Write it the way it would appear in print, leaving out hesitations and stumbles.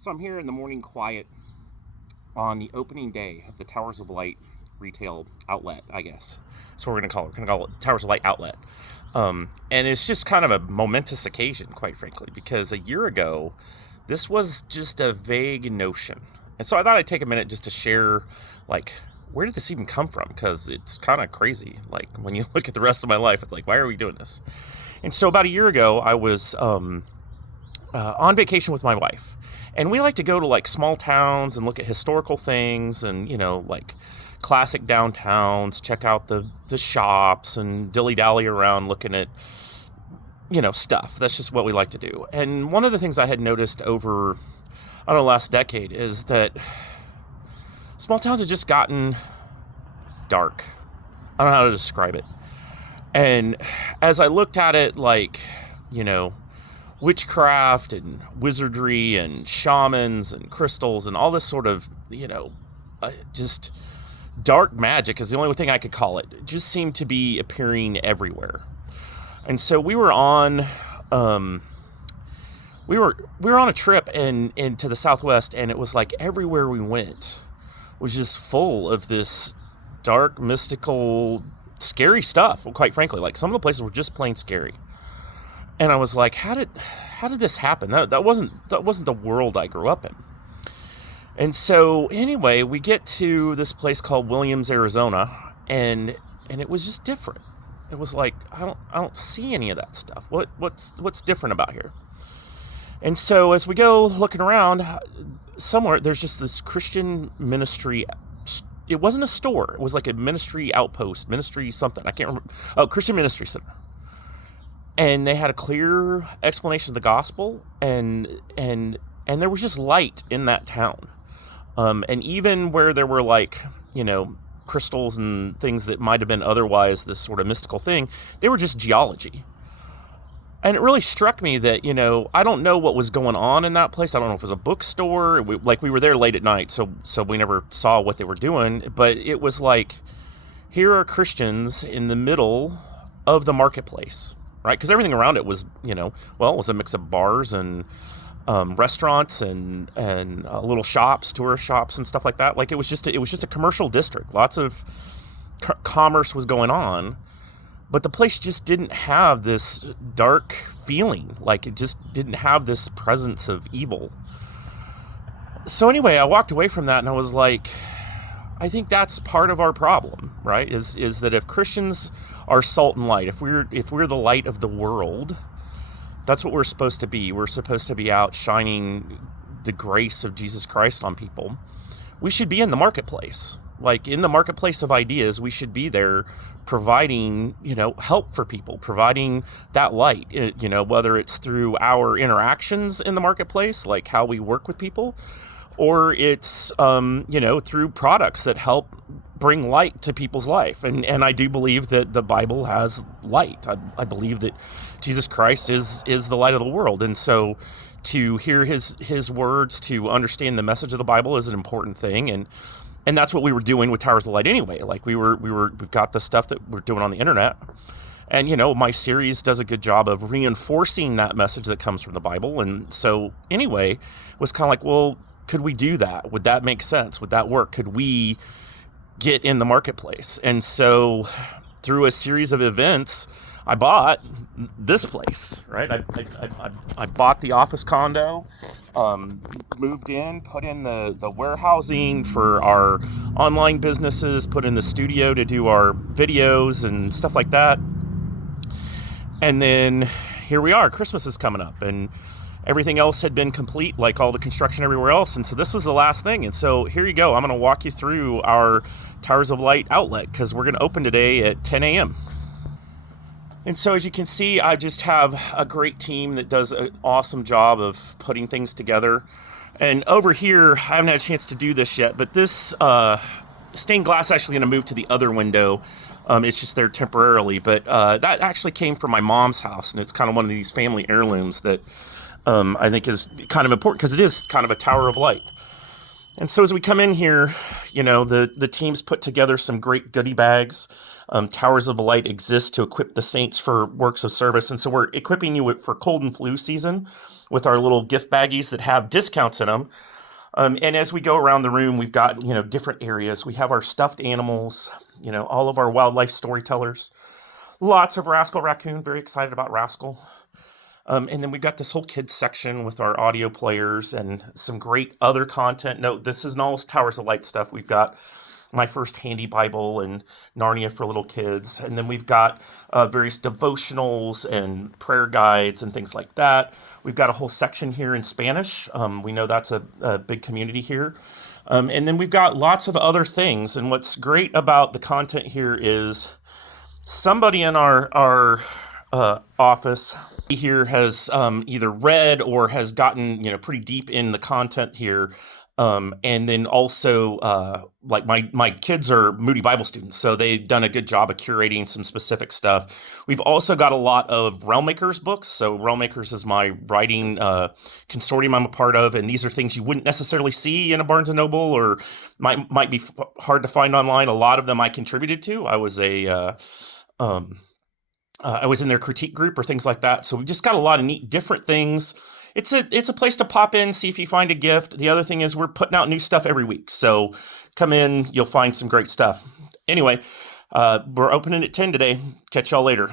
So I'm here in the morning quiet on the opening day of the Towers of Light retail outlet, I guess. That's what we're going to call it. We're going to call it Towers of Light Outlet. And it's just kind of a momentous occasion, quite frankly, because a year ago, this was just a vague notion. And so I thought I'd take a minute just to share, like, where did this even come from? Because it's kind of crazy. Like, when you look at the rest of my life, it's like, why are we doing this? And so about a year ago, I was on vacation with my wife. And we like to go to like small towns and look at historical things and, like classic downtowns, check out the shops and dilly-dally around looking at, stuff. That's just what we like to do. And one of the things I had noticed over, I don't know, last decade is that small towns have just gotten dark. I don't know how to describe it. And as I looked at it, like, witchcraft and wizardry and shamans and crystals and all this sort of, just dark magic is the only thing I could call it. It just seemed to be appearing everywhere. And so we were on, we were on a trip into the Southwest, and it was like everywhere we went was just full of this dark, mystical, scary stuff. Quite frankly, like some of the places were just plain scary. And I was like, how did this happen? That wasn't the world I grew up in. And so anyway, we get to this place called Williams, Arizona, and it was just different. It was like, I don't see any of that stuff. What's different about here? And so as we go looking around, somewhere there's just this Christian ministry. It wasn't a store. It was like a ministry outpost, ministry something. I can't remember. Oh, Christian Ministry Center. And they had a clear explanation of the gospel, and there was just light in that town. And even where there were like, crystals and things that might have been otherwise this sort of mystical thing, they were just geology. And it really struck me that, I don't know what was going on in that place. I don't know if it was a bookstore. We were there late at night, so we never saw what they were doing. But it was like, here are Christians in the middle of the marketplace. Right, because everything around it was, it was a mix of bars and restaurants and little shops, tourist shops and stuff like that. Like it was just a commercial district. Lots of commerce was going on, but the place just didn't have this dark feeling. Like it just didn't have this presence of evil. So anyway, I walked away from that and I was like, I think that's part of our problem, right? Is that if Christians are salt and light, if we're the light of the world, that's what we're supposed to be. We're supposed to be out shining the grace of Jesus Christ on people. We should be in the marketplace. Like in the marketplace of ideas, we should be there providing, help for people, providing that light, whether it's through our interactions in the marketplace, like how we work with people, or it's, through products that help bring light to people's life. And I do believe that the Bible has light. I believe that Jesus Christ is the light of the world. And so to hear his words, to understand the message of the Bible is an important thing. And that's what we were doing with Towers of Light anyway. Like we've got the stuff that we're doing on the internet. And, my series does a good job of reinforcing that message that comes from the Bible. And so anyway, it was kind of like, well, could we do that? Would that make sense? Would that work? Could we get in the marketplace? And so through a series of events, I bought this place, right? I bought the office condo, moved in, put in the warehousing for our online businesses, put in the studio to do our videos and stuff like that. And then here we are, Christmas is coming up, and everything else had been complete, like all the construction everywhere else. And so this was the last thing. And so here you go. I'm going to walk you through our Towers of Light outlet because we're going to open today at 10 a.m. And so as you can see, I just have a great team that does an awesome job of putting things together. And over here, I haven't had a chance to do this yet, but this stained glass is actually going to move to the other window. It's just there temporarily. But that actually came from my mom's house. And it's kind of one of these family heirlooms that I think is kind of important because it is kind of a tower of light. And so as we come in here, The teams put together some great goodie bags. Towers of Light exist to equip the saints for works of service, and so we're equipping you for cold and flu season with our little gift baggies that have discounts in them. And as we go around the room, we've got different areas. We have our stuffed animals, all of our wildlife storytellers. Lots of Rascal Raccoon. Very excited about Rascal. And then we've got this whole kids section with our audio players and some great other content. No, this isn't all Towers of Light stuff. We've got My First Handy Bible and Narnia for little kids. And then we've got various devotionals and prayer guides and things like that. We've got a whole section here in Spanish. We know that's a big community here. And then we've got lots of other things. And what's great about the content here is somebody in our office here has either read or has gotten pretty deep in the content here, and then also like my kids are Moody Bible students, so they've done a good job of curating some specific stuff. We've also got a lot of Realmmakers books. So Realmmakers is my writing consortium I'm a part of, and these are things you wouldn't necessarily see in a Barnes & Noble or might be hard to find online. A lot of them I contributed to. I was in their critique group or things like that. So we've just got a lot of neat different things. It's a place to pop in, see if you find a gift. The other thing is we're putting out new stuff every week. So come in, you'll find some great stuff. Anyway, we're opening at 10 today. Catch y'all later.